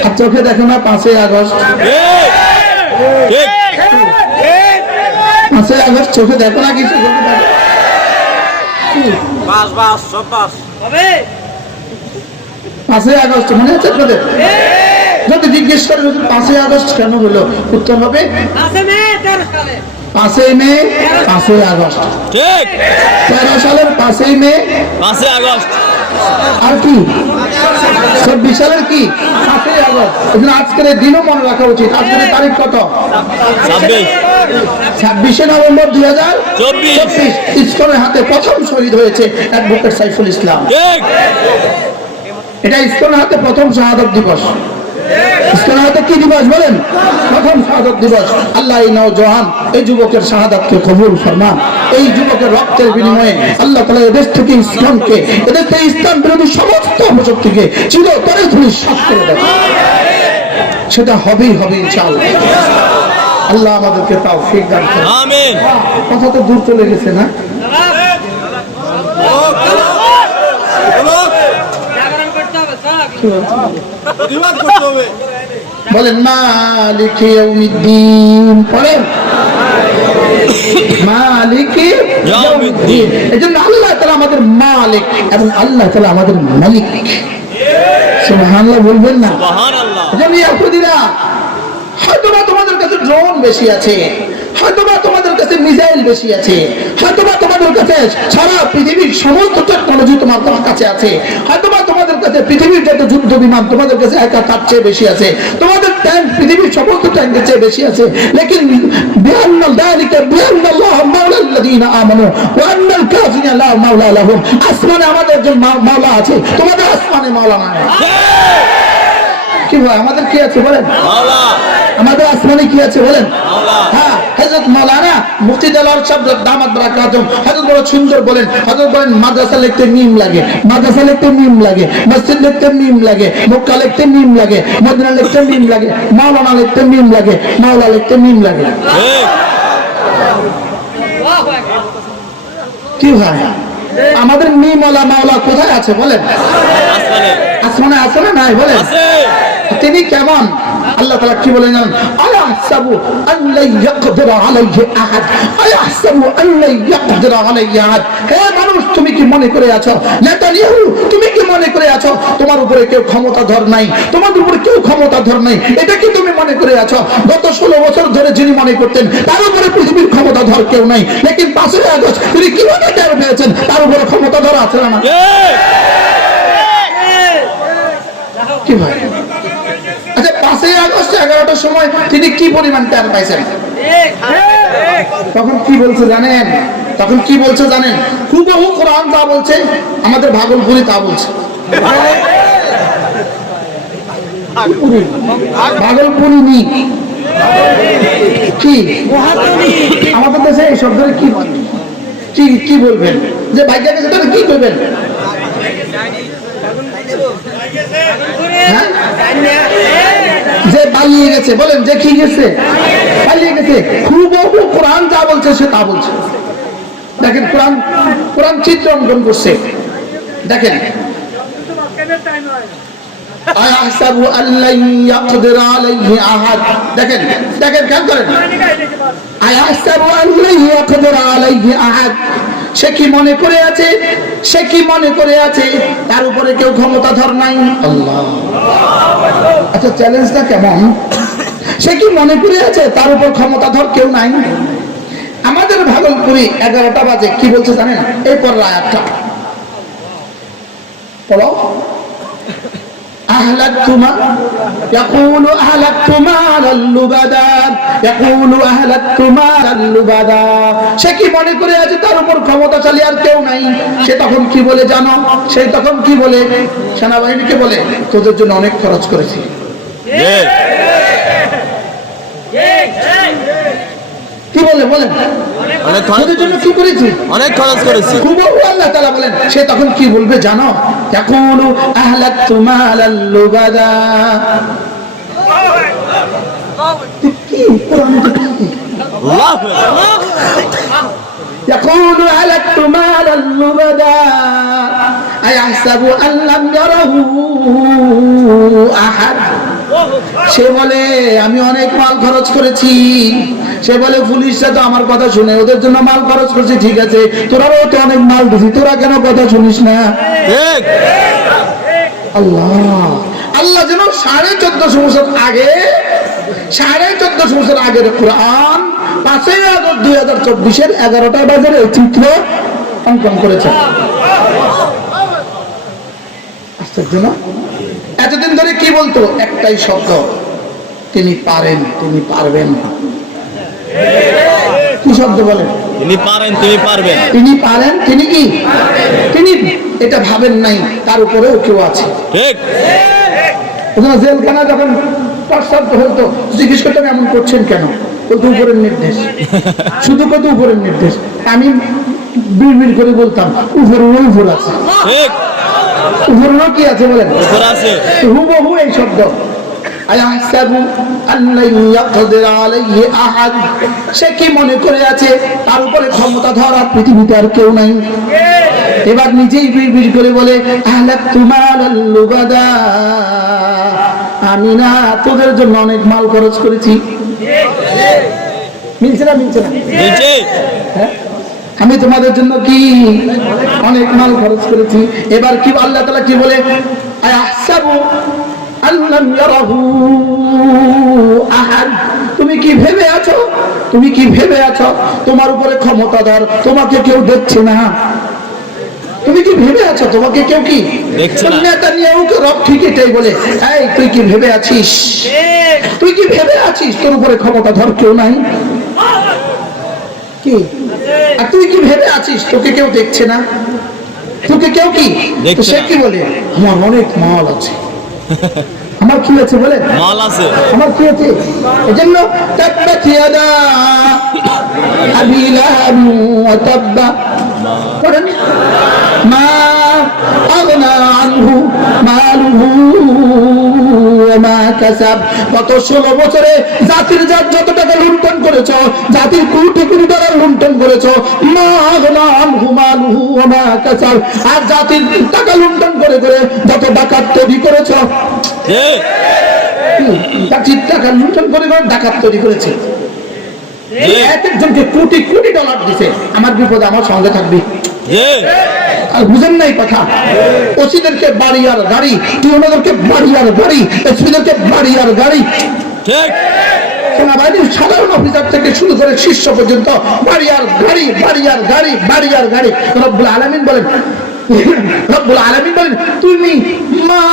আর চোখে দেখো না 5ই আগস্ট। 5ই আগস্ট চোখে দেখো না, কিছু চোখে দেখো। 5ই আগস্ট মনে আছে আপনাদের? যদি জিজ্ঞেস করে 5ই আগস্ট কেন হলো, উত্তর হবে 5ই মে 5ই আগস্ট। ঠিক, 13 সালের 5ই মে 5ই আগস্ট। আর কি 24 সালের কি 5ই আগস্ট। এজন্য আজকের এই দিনও মনে রাখা উচিত। আজকের এই তারিখ কত? 26 নভেম্বর 2024। ইসকনের হাতে প্রথম শহীদ হয়েছে অ্যাডভোকেট সাইফুল ইসলাম। এটা ইসকনের হাতে প্রথম শাহাদাত দিবস। ইসকনের হাতে কি দিবস বলেন? প্রথম শাহাদাত দিবস। আল্লাহ এই নওজওয়ান এই যুবকের শাহাদাতকে কবুল ফরমান। এই যুবকের রক্তের বিনিময়ে আল্লাহ তাআলা এদেশ থেকে ইসলামকে, এদেশ থেকে ইসলাম বিরোধী সমস্ত অপশক্তিকে চিরতরে ধূলিসাৎ করে দেবে। সেটা হবেই হবে ইনশাআল্লাহ। আল্লাহ আমাদেরকে তৌফিক দান করুন। আমিন। কথা তো দূর চলে গেছে না? বলেন মালিক ইয়াউমিদ্দিন, বলেন মালিক ইয়াউমিদ্দিন। এজন্য আল্লাহ তাআলা আমাদের মালিক এবং আল্লাহ তাআলা আমাদের মালিক। সুবহানাল্লাহ বলবেন না? সুবহানাল্লাহ। এজন্য ইহুদিরা হয়তোবা তোমাদের কাছে ড্রোন বেশি আছে, হয়তোবা তোমাদের কাছে মিসাইল বেশি আছে, হয়তোবা তোমাদের কাছে সারা পৃথিবীর সমস্ত টেকনোলজি তোমার কাছে আছে, হয়তোবা তোমাদের কাছে পৃথিবীর যত যুদ্ধ বিমান তোমাদের কাছে একা তার চেয়ে বেশি আছে, তোমাদের ট্যাঙ্ক পৃথিবীর সমস্ত ট্যাঙ্কের চেয়ে বেশি আছে। লেকিন বিআন্না যালিকা বিআন্নাল্লাহ মাওলাল্লাযীনা আমানু ওয়া আন্নাল কাফিরিনা লা মাওলা লাহুম। আসমানে আমাদের একজন মাওলা আছে, তোমাদের আসমানে মাওলা নাই। কি ভাই আমাদের কি আছে বলেন? মাওলা। আমাদের আসমানে কি আছে বলেন? মাওলা। হ্যাঁ, হযরত মাওলানা মুফতি দেলাওয়ার সাহেব দামাত বারাকাতুম হযরত বড় সুন্দর বলেন, হযরত বলেন মাদ্রাসা লিখতে মিম লাগে, মাদ্রাসা লিখতে মিম লাগে, মসজিদ লিখতে মিম লাগে, মক্কা লিখতে মিম লাগে, মদিনা লিখতে মিম লাগে, মাওলানা লিখতে মিম লাগে, মাওলা লিখতে মিম লাগে। কি ভাই আমাদের মিম ওয়ালা মাওলা কোথায় আছে বলেন? আসমানে আছে না নাই বলেন? তিনি কেমন? আল্লাহ তাআলা কি বলেন জানেন? আয়াহসাবু আল্লা ইয়াকদির আলাইহি আহাদ, আয়াহসাবু আল্লা ইয়াকদির আলাইহি আহাদ। হে মানুষ, তুমি কি মনে করে আছো, নেতানিয়াহু তুমি কি মনে করে আছো তোমার উপরে কেউ ক্ষমতাধর নাই, তোমার উপরে কেউ ক্ষমতাধর নাই? এটা কি তুমি মনে করে আছো গত 16 বছর ধরে যিনি মনে করতেন তার উপরে পৃথিবীর ক্ষমতাধর কেউ নাই, লেকিন 5ই আগস্ট তিনি কিভাবে টের পেয়েছেন তার উপরে ক্ষমতাধর আছে না? কি ভাই আচ্ছা 5ই আগস্ট 11টার সময় তিনি কি পরিমাণ টের পাইছেন? তখন কি বলছে জানেন? তখন কি বলছে জানেন? হুবহু কোরআন যা বলছে আমাদের ভাগলপুরি তা বলছে। ভাগলপুরি নি কি আমাদের দেশে এই শব্দের কি কি কি বলবেন? যে ভাইয়া গেছে তাহলে কি করবেন? যে পালিয়ে গেছে বলেন, যে কি গেছে পালিয়ে গেছে। হুবহু কোরআন যা বলছে সে তা বলছে। দেখেন কোরআন কোরআন চিত্র অঙ্কন করছে। দেখেন আয়াহসাবু আল্লা ইয়াকদির আলাইহি আহাদ। দেখেন দেখেন খেয়াল করেন, আয়াহসাবু আল্লা ইয়াকদির আলাইহি আহাদ। সে কি মনে করে আছে, সে কি মনে করে আছে তার উপরে কেউ ক্ষমতাধর নাই? আল্লাহ। আচ্ছা চ্যালেঞ্জটা কেমন? সে কি মনে করে আছে তার উপর ক্ষমতাধর কেউ নাই? আমাদের ভাগলপুরি 11টা বাজে কি বলছে জানেন? এই পর আয়াতটা পড়ো। أهلكتما يقول أهلكتما للبدا يقول أهلكتما للبدا। সে কি মনে করে আছে তার উপর ক্ষমতাশালী আর কেউ নাই? সে তখন কি বলে জানো? সে তখন কি বলে? সেনাবাহিনীকে বলে তোদের জন্য অনেক খরচ করেছি। কি বলে বলেন? তোদের জন্য কি করেছি? অনেক খরচ করেছি। হুবহু আল্লাহ তাআলা বলেন সে তখন কি বলবে জানো? ইয়াকুলু আহলাকতু মালাল লুবাদা। কি কোরআনে কি? আল্লাহু আকবার। ইয়াকুলু আহলাকতু মালাল লুবাদা আয়াহসাবু আন লাম ইয়ারাহু আহাদ। সে বলে আমি অনেক মাল খরচ করেছি। সে বলে পুলিশরা তো আমার কথা শুনে, ওদের জন্য মাল খরচ করছি, ঠিক আছে, তোরাও তো অনেক মাল দিছি, তোরা কেন কথা শুনিস না? আল্লাহ আল্লাহ যেন 1450 বছর আগে, 1450 বছর আগের কোরআন 5ই আগস্ট 2024 11টা বাজারে চিত্র অঙ্কন করেছে। বুঝছো না? এতদিন ধরে কি বলতো? একটাই শব্দ, তিনি পারেন, তিনি পারবেন না। কি শব্দ বলেন? তিনি পারেন, তিনি পারবেন। তিনি পারেন, তিনি কি? তিনি এটা ভাবেন নাই তার উপরেও কেউ আছে। ঠিক। জেলখানা যখন প্রস্তাব হতো, জিজ্ঞেস করতাম এমন করছেন কেন? কত উপরের নির্দেশ, শুধু কত উপরের নির্দেশ। আমি বিড়বিড় করে বলতাম উপরেরও উপর আছে। ঠিক। উপরেরও কি আছে বলেন? উপর আছে। হুবহু এই শব্দ। আয়াহসাবু আল্লান ইয়াকদির আলাইহি আহাদ, সে কি মনে করে আছে তার উপরে ক্ষমতা ধরা পৃথিবীতে আর কেউ নাই? এবার নিজেই বিড়বিড় করে বলে আহলাকতু মালাল লুবাদা, আমি না তোদের জন্য অনেক মাল খরচ করেছি। মিলছে না? মিলছে না? নিচে। হ্যাঁ? আমি তোমাদের জন্য কি অনেক মাল খরচ করেছি। এবার কি আল্লাহ তাআলা কি বলে? আয়াহসাবু আল্লাম ইয়ারাহু আহাদ, তুমি কি ভেবে আছো, তুমি কি ভেবে আছো তোমার উপরে ক্ষমতাধর তোমাকে কেউ দেখছে না? তুমি কি ভেবে আছো তোমাকে কেউ কি দেখছে না? নেতানিয়াহুকে রব ঠিক এটাই বলে, এই তুই কি ভেবে আছিস, তুই কি ভেবে আছিস তোর উপরে ক্ষমতাধর কেউ নাই? কি আর তুই কি ভেবে আছিস তোকে কেউ দেখছে না? তোকে কেউ কি? তো সে কি বলে? আমার অনেক মাল আছে। আমার কি আছে বলে? মাল আছে। আমার কি আছে? এজন্য তাব্বাত ইয়াদা আবি লাহাব ওয়া তাব্বা, পড়েন মা আগনা আনহু মালুহু ওয়া মা কাসাব। গত 16 বছরে জাতির যত টাকা লুণ্ঠন করেছো, জাতির কোটি কোটি টাকা লুণ্ঠন করেছো, মা আগনা আনহু মালুহু ওয়া মা কাসাব। আর জাতির টাকা লুণ্ঠন করে করে যত ডাকাত তৈরি করেছো, ঠিক। জাতির টাকা লুণ্ঠন করে করে ডাকাত তৈরি করেছে। এক একজনকে কোটি কোটি ডলার দিছে, আমার বিপদে আমার সঙ্গে থাকবি। আর বুঝেন নাই কথা? ওসিদেরকে বাড়ি আর গাড়ি, টিউনাদেরকে বাড়ি আর গাড়ি, এসপিদেরকে বাড়ি আর গাড়ি। ঠিক। সেনাবাহিনীর সাধারণ অফিসার থেকে শুরু করে শীর্ষ পর্যন্ত বাড়ি আর গাড়ি, বাড়ি আর গাড়ি, বাড়ি আর গাড়ি। রব্বুল আলামিন বলেন, রব্বুল আলামিন বলেন তুমি মা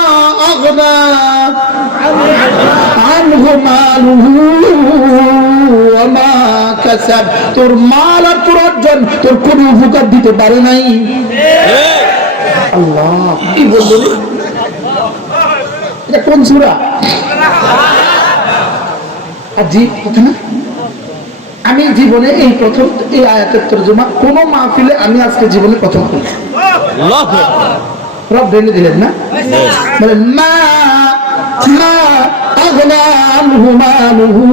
আগনা আনহু মালুহু ওয়া মা কাসাব, তোর মাল আর তোর অর্জন তোর কোনো উপকার দিতে পারে নাই। আল্লাহ কি বলবো? এটা কোন সূরা? জি না, আমি জীবনে এই প্রথম এই আয়াতের তরজমা কোন মাহফিলে আমি আজকে জীবনে প্রথম করি। রব ঢেলে দিলেন না? বলেন মা মা আগনা আনহু মালুহু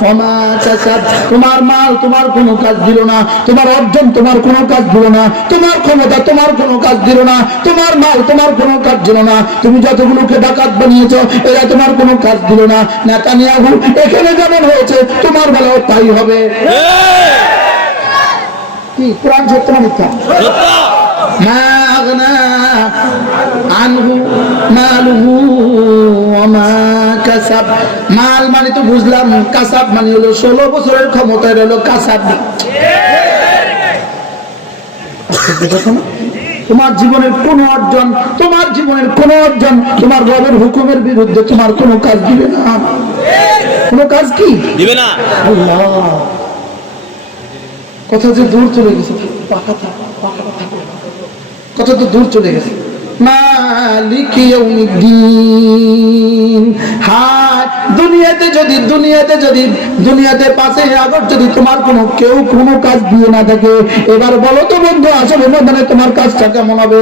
ওয়া মা কাসাব, তোমার মাল তোমার কোনো কাজ দিল না, তোমার অর্জন তোমার কোনো কাজ দিল না, তোমার ক্ষমতা তোমার কোনো কাজ দিল না, তোমার মাল তোমার কোনো কাজ দিল না, তুমি যতগুলোকে ডাকাত বানিয়েছো এরা তোমার কোনো কাজ দিল না। নেতানিয়াহু এখানে যেমন হয়েছে তোমার বেলাও তাই হবে। কি কোরআন সত্য না মিথ্যা? মা আগনা আনহু মালুহু ওয়া মা কাসাব, মাল মানে তো বুঝলাম, কাসাব মানে হলো 16 বছরের ক্ষমতা, হলো কাসাব। তোমার জীবনের কোন অর্জন, তোমার জীবনের কোন অর্জন তোমার রবের হুকুমের বিরুদ্ধে তোমার কোনো কাজ দিবে না। কোনো কাজ কি দিবে না? আল্লাহ কথা যে দূর চলে গেছে, কথা তো দূর চলে গেছে। মালিক ইয়াউমিদ্দিন, হায় দুনিয়াতে যদি দুনিয়াতে 5 আগস্ট যদি তোমার কেউ কোনো কাজ দিয়ে না থাকে, এবার বলো তো বন্ধু আসলে ময়দানে তোমার কাজটা কেমন হবে?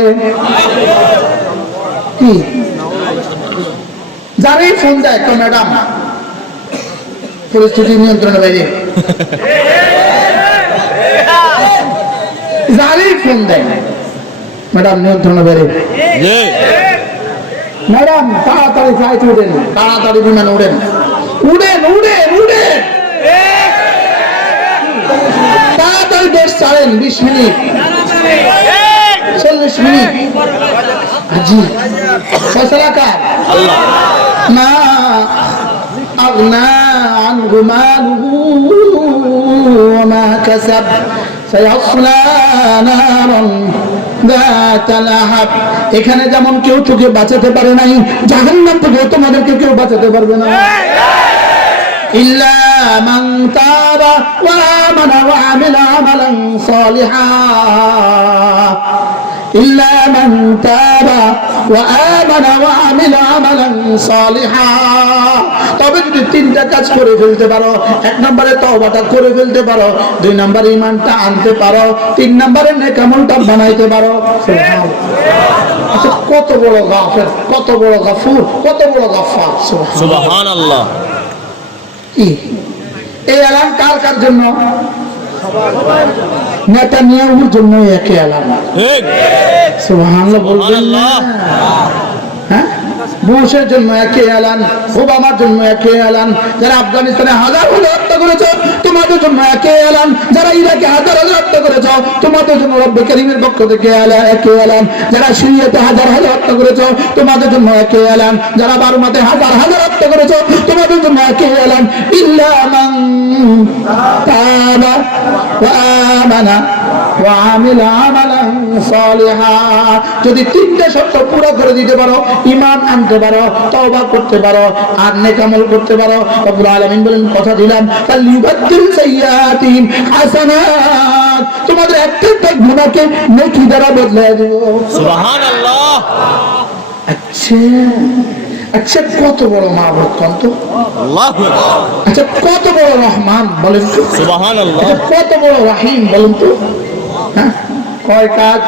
কি যারাই ফোন দেয় তো ম্যাডাম পরিস্থিতি নিয়ন্ত্রণের বাইরে, যারাই ফোন দেয় ম্যাডাম নিয়ন্ত্রণের বাইরে, ম্যাডাম তাড়াতাড়ি ফ্লাইট উঠেন, তাড়াতাড়ি বিমান উড়েন, উড়েন উড়েন উড়েন, তাড়াতাড়ি দেশ ছাড়েন, 20 মিনিট 40 মিনিট। জি ফয়সালা কার? আল্লাহ। মা আগনা আনহু মালুহু ওয়া মা কাসাব সায়াসলা নারান যাতা লাহাব। এখানে যেমন কেউ তোকে বাঁচাতে পারে নাই, জাহান্নাম থেকে তোমাদেরকে কেউ বাঁচাতে পারবে না। ইল্লা মান তাবা ওয়া আমানা ওয়া আমিলা আমালান সালিহা, ইল্লা মান তাবা ওয়া আমানা ওয়া আমিলা আমালান সালিহা। তবে যদি তিনটা কাজ করে ফেলতে পারো, এক নম্বরে তওবাটা করে ফেলতে পারো, দুই নম্বরে ঈমানটা আনতে পারো, তিন নম্বরে নেক আমলটা বানাইতে পারো। আচ্ছা, কত বড় গাফের, কত বড় গাফুর, কত বড় গাফফার। সুবহানাল্লাহ। কি এই এলান কার কার জন্য? নেতানিয়াহুর জন্য একই এলান। ঠিক। সুবহানাল্লাহ বলবেন না? হ্যাঁ, বুশের জন্য একই এলান, ওবামার জন্য একই এলান, যারা আফগানিস্তানে হাজার হাজার হত্যা করেছে তোমাদের জন্য একই এলান, যারা ইরাকে হাজার হাজার হত্যা করেছে তোমাদের জন্য রব্বে কারীমের পক্ষ থেকে একই এলান, যারা সিরিয়াতে হাজার হাজার হত্যা করেছে তোমাদের জন্য একই এলান, যারা বার্মাতে হাজার হাজার হত্যা করেছে তোমাদের জন্য একই এলান। ইল্লা মান তাবা ওয়া আমানা ওয়া আমিলা আমালান সালিহা। যদি তিনটা শর্ত পুরো করে দিতে পারো, ঈমান আনতে পারো, তওবা করতে পারো, আর নেক আমল করতে পারো, রব্বুল আলামিন বলেন কথা দিলাম ফালিয়ুবাদদিল সাইয়্যাতিহিম হাসানাত, তোমাদের একটা গুনাহকে নেকি দ্বারা বদলে দেব। সুবহানাল্লাহ। আচ্ছা আচ্ছা, কত বড় মাবুদ কোন তো? আল্লাহু আকবার। আচ্ছা, কত বড় রহমান বলেন তো? সুবহানাল্লাহ। আচ্ছা, কত বড় রহিম বলেন তো? হ্যাঁ, কয় কাজ?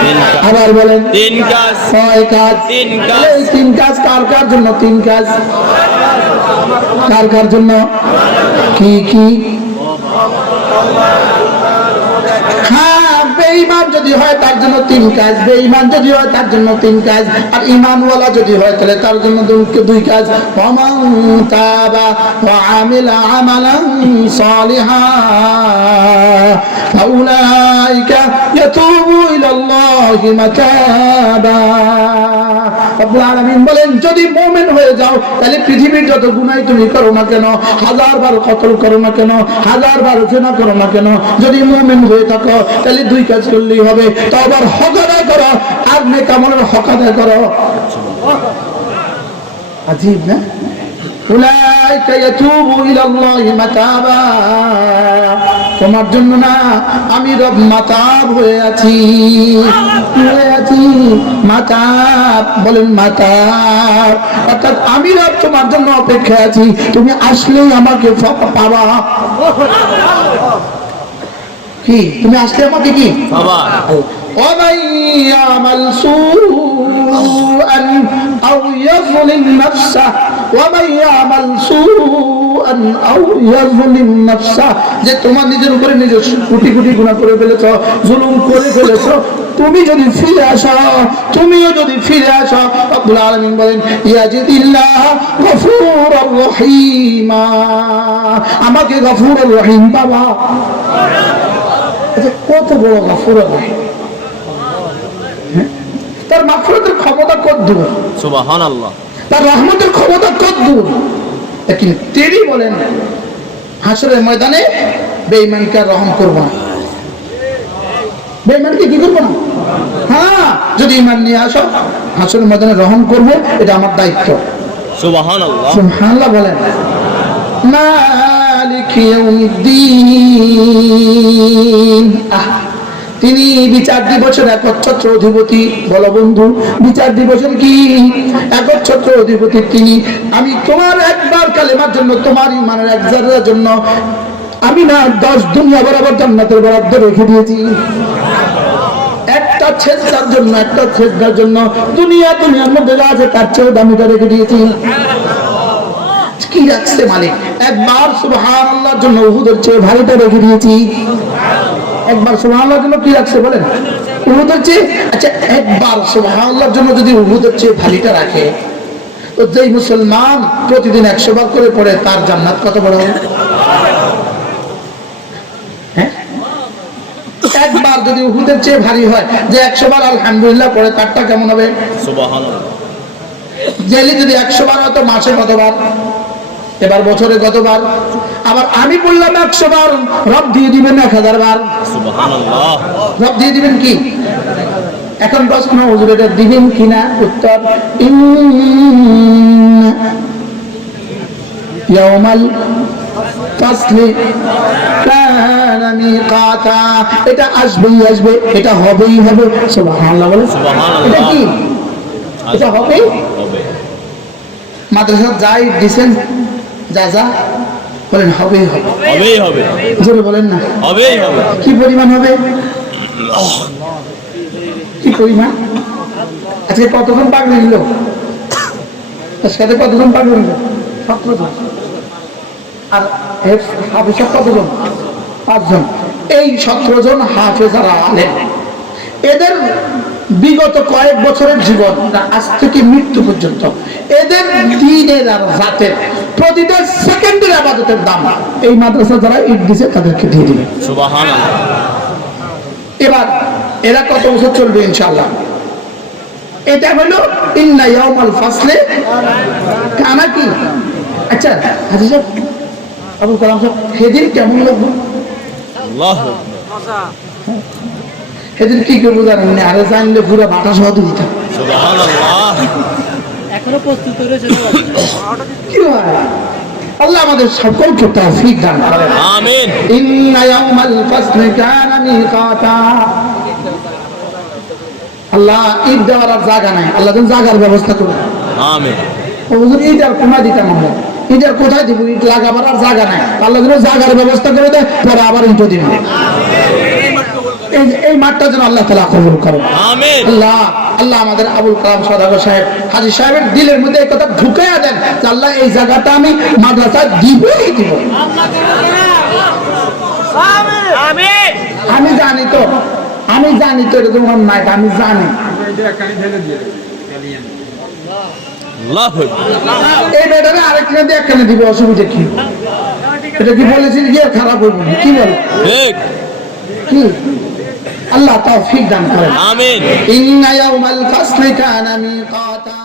তিন কাজ। আবার বলেন, তিন কাজ। কয় কাজ? তিন কাজ। এই তিন কাজ কার কার জন্য? তিন কাজ কার কার জন্য? কি কি? হ্যাঁ, বেঈমান যদি হয় তার জন্য তিন কাজ, বেঈমান যদি হয় তার জন্য তিন কাজ, আর ঈমানওয়ালা যদি হয় তাহলে তার জন্য দুই কাজ। ওয়ামান তাবা ওয়া আমিলা আমালান সালিহা ফাউলাইকা ইয়াতুবু ইলাল্লাহি মাতাবা। রব্বুল আলামিন বলেন, যদি মুমিন হয়ে যাও তাহলে পৃথিবীর যত গুনাহ তুমি করো না কেন, হাজারবার কতল করো না কেন, হাজারবার জিনা করো না কেন, যদি মুমিন হয়ে থাকো তাহলে দুই কাজ করলেই হবে, তওবার হক আদায় করো আর নেক আমলের হক আদায় করো। আজীব না? উলাইকা ইয়াতুবু ইলাল্লাহি মাতাবা। তোমার জন্য না, আমি রব মাতাব হয়ে আছি, হয়ে আছি মাতাব। বলেন মাতাব, অর্থাৎ আমি রব তোমার জন্য অপেক্ষায় আছি, তুমি আসলেই আমাকে পাবা। কি তুমি আসলে আমাকে কি বাবা? ومن يعمل سوءا أو يظلم نفسه ومن يعمل سوءا أو يظلم نفسه, যে তোমার নিজের উপরে নিজে কোটি কোটি গুনাহ করে ফেলেছো, জুলুম করে ফেলেছো, তুমি যদি ফিরে আসো, তুমিও যদি ফিরে আসো, রব্বুল আলামিন বলেন ইয়াজিদিল্লাহ গফুরুর রহিমা, আমাকে গফুরুর রহিম বাবা। আচ্ছা, কত বড় গফুরুর রহিম! তার মাগফিরাতের ক্ষমতা কত দূর, সুবহানাল্লাহ। তার রহমতের ক্ষমতা কত দূর। কিন্তু তিনি বলেন হাসরের ময়দানে বেঈমানকে আর রহম করব না, বেঈমানকে কি করব না। হ্যাঁ, যদি ঈমান নিয়ে আসো হাসরের ময়দানে রহম করব, এটা আমার দায়িত্ব। সুবহানাল্লাহ। সুবহানাল্লাহ বলেন। মালিক ইয়াউমিদ্দিন, তিনি বিচার দিবসের একচ্ছত্র অধিপতি। বলো বন্ধু, বিচার দিবসের কি একচ্ছত্র অধিপতি তিনি। আমি তোমার একবার কালেমার জন্য, তোমার ঈমানের এক যারার জন্য আমি না 10 দুনিয়া বরাবর জান্নাতের বরাদ্দ রেখে দিয়েছি। একটা ছেজদার জন্য, একটা ছেজদার জন্য দুনিয়ার মধ্যে যা আছে তার চেয়েও দামিটা রেখে দিয়েছি। কি রাখছে মালিক? একবার সুবহানাল্লাহর জন্য উহুদের চেয়ে ভারীটা রেখে দিয়েছি। একবার সুবহানাল্লাহর জন্য কি রাখছে বলেন? উহুদের চেয়ে। আচ্ছা, একবার সুবহানাল্লাহর জন্য যদি উহুদের চেয়ে ভারীটা রাখে, তো যেই মুসলমান প্রতিদিন 100 বার করে পড়ে তার জান্নাত কত বড় হবে? হ্যাঁ, একবার যদি উহুদের চেয়ে ভারী হয়, যে 100 বার আলহামদুলিল্লাহ পড়ে তারটা কেমন হবে? সুবহানাল্লাহ। জেলি যদি 100 বার হয় তো মাসে কতবার? এবার বছরে কতবার? আবার আমি বললাম 100 বার, রব দিয়ে দিবেন 1000 বার। সুবহানাল্লাহ। রব দিয়ে দিবেন কি এখন প্রশ্ন, হুজুর এটা দিবেন কিনা? উত্তর, ইয়াউমাল ফাসলি কানা মিকাতা। এটা আসবেই আসবে, এটা হবেই হবে। সুবহানাল্লাহ বলে। সুবহানাল্লাহ। এটা কি? এটা হবেই হবে। মাদ্রাসা যাই দিছেন, যা যা বলেন হবেই হবে। হবেই হবে। জোরে বলেন না। হবেই হবে। কি পরিমাণ হবে? কি পরিমাণ? আজকে কতজন পাগড়ি নিল? তার সাথে কতজন পাগড়ি নিল? 17 জন। আর হাফেজ কতজন? 5 জন। এই 17 জন হাফেজারা আলেম, এদের বিগত কয়েক বছরের জীবন, আজ থেকে মৃত্যু পর্যন্ত, এদের দিনের আর রাতের প্রতিটা সেকেন্ডের ইবাদতের দাম এই মাদ্রাসা যারা ইট দিছে তাদেরকে দিয়ে দিবে। সুবহানাল্লাহ। এবার এরা কত বছর চলবে ইনশাআল্লাহ? এটা হলো ইন্না ইয়াউমাল ফাসলে কানা কি? আচ্ছা হাজী সাহেব, আবুল কালাম সাহেব, সেদিন কেমন লাগবে? আল্লাহু আকবার। সেদিন কি করবো জানেন না? আরে জানলে পুরো বাটা সহ দিতাম। সুবহানাল্লাহ। এখনো প্রস্তুত রয়েছে কি হয়? আল্লাহ আমাদের সকলকে তৌফিক দান করেন। আমিন। ইন্না ইয়াউমাল ফাসলি কানা মিকাতা। আল্লাহ ঈদ দেওয়ার আর জায়গা নাই, আল্লাহ যেন জায়গার ব্যবস্থা করুন। আমিন। হুজুর ঈদ আর কোথায় দিতাম আমরা? ঈদ আর কোথায় দিব? ঈদ লাগাবার আর জায়গা নাই, আল্লাহ যেন জায়গার ব্যবস্থা করে দেয়, পরে আবার ঈদ দিব। এই মাঠটা যেন আল্লাহ তাআলা কবুল করেন। আমিন। আল্লাহ আল্লাহ আমাদের আবুল কালাম সওদাগর সাহেব, হাজী সাহেবের দিলের মধ্যে এই কথা ঢুকাইয়া দেন যে আল্লাহ এই জায়গাটা আমি মাদ্রাসা দিবই দিব। আমি জানি তো, এটা তোমার নাই, আমি জানি। আল্লাহু আকবার। এই বেটারে আরেকখানে দিয়ে একখানে দিবে, অসুবিধা কি? এটা কি বলেছেন কি আর খারাপ হইব? কি বল? ঠিক। কি? আল্লাহ তৌফিক দান করেন। আমিন। ইন্না ইয়াউমাল ফাসলি কানা মিকাতা।